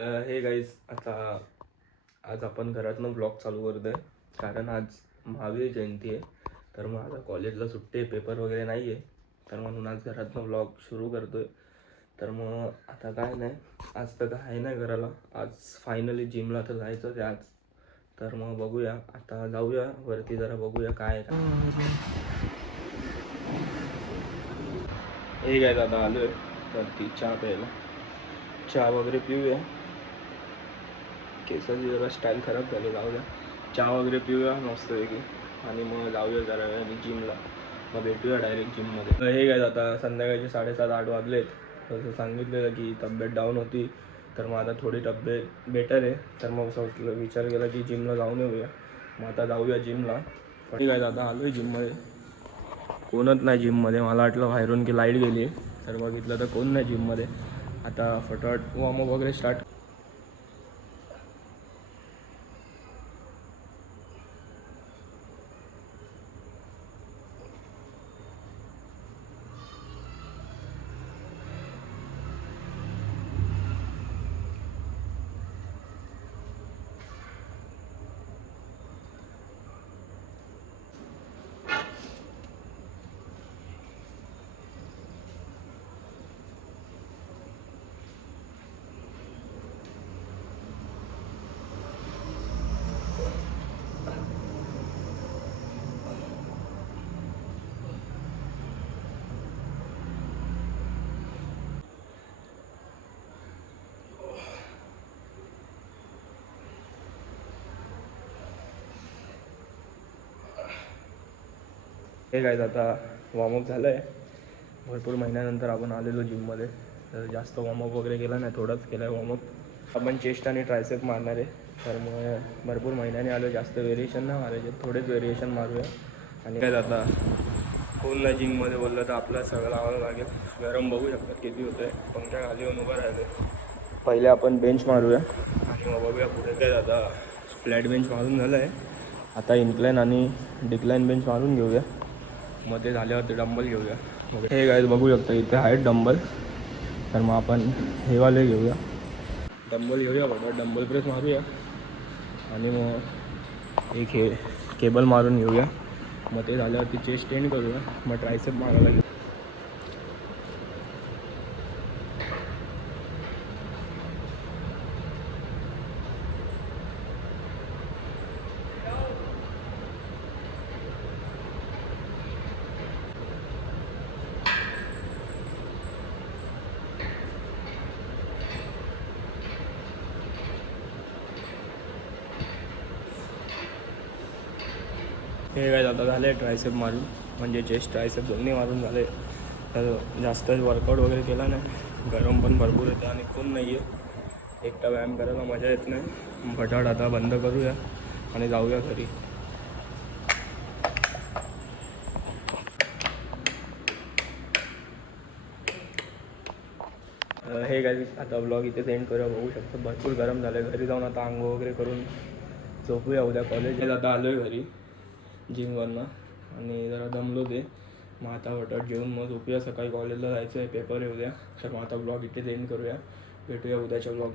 हे गाईज, आता आज आपण घरातनं ब्लॉग चालू करतो आहे कारण आज महावीर जयंती आहे. तर मग आता कॉलेजला सुट्टी आहे, पेपर वगैरे नाही आहे, तर म्हणून आज घरातनं ब्लॉग सुरू करतो आहे. तर मग आता काय नाही, आज तर काय नाही करायला. आज फायनली जिमला तर जायचं आहे आज. तर मग बघूया, आता जाऊया वरती जरा बघूया काय हे काय. आता आलो आहे वरती चहा प्यायला, चहा वगैरे पिऊया. केसाची जरा स्टाईल खराब झाली, जाऊ द्या. चहा वगैरे पिऊया मस्तपैकी आणि मग जाऊया जरा वेळाने जिमला. मग भेटूया डायरेक्ट जिममध्ये. हे काय, आता संध्याकाळचे 7:30-8 वाजलेत. तसं सांगितलेलं की तब्येत डाऊन होती, तर मग आता थोडी तब्येत बेटर आहे. तर मग असं विचार केला की जिमला जाऊन येऊया. मग आता जाऊया जिमला. पण काय, आता आलो आहे जिममध्ये, कोणच नाही जिममध्ये. मला वाटलं बाहेरून की लाईट गेली, तर बघितलं तर कोण नाही जिममध्ये. आता फटाफट वॉर्मअप वगैरे स्टार्ट. हे काय, आता वॉर्मअप झालं आहे. भरपूर महिन्यानंतर आपण आलेलो जिममध्ये, तर जास्त वॉर्मअप वगैरे केला नाही, थोडाच केला आहे वॉर्मअप. आपण चेस्ट आणि ट्रायसेप मारणार आहे. तर मग भरपूर महिन्याने आलो, जास्त व्हेरिएशन नाही मारायचे, थोडेच व्हेरिएशन मारूया. आणि काय, आता कोण नाही जिममध्ये बोललं तर आपलं सगळं लावावं लागेल. गरम बघू शकतात किती होतं आहे, पंख्या खाली येऊन उभं राहिलं. पहिले आपण बेंच मारूया आणि मग बघूया पुढे काय. आता फ्लॅट बेंच मारून झालं आहे, आता इन्क्लाइन आणि डिक्लाइन बेंच मारून घेऊया. मग ते झाल्यावरती डंबल घेऊया. हे गाईज बघू शकता इथे आहेत डंबल, तर मग आपण हे वाले घेऊया. डंबल घेऊया बघा, डंबल प्रेस मारूया आणि मग एक हे केबल मारून घेऊया. मग ते झाल्यावरती चेस्ट टेंड करूया, मग ट्रायसेप मारायला घेऊ. हे काय, आता झालं आहे ट्रायसेप मारून, म्हणजे चेस्ट ट्रायसेप दोन्ही मारून झाले. तर जास्त वर्कआउट वगैरे केला नाही, गरम पण भरपूर येते आणि कोण नाही आहे, एकटा व्यायाम करायला मजा येत नाही. फटाफट आता बंद करूया आणि जाऊया घरी. हे काय, आता ब्लॉग इथे सेंड करूया. बघू शकतो भरपूर गरम झालं आहे. घरी जाऊन आता आंघोळ वगैरे करून झोपूया. उद्या कॉलेज आता आलो आहे घरी जिमवरनं आणि जरा दमलो ते. मग आता फटाफट घेऊन मग झोपूया. सकाळी कॉलेजला जायचं आहे, पेपर येऊ द्या. तर मग आता ब्लॉग इथे सेंड करूया. भेटूया उद्याच्या ब्लॉग.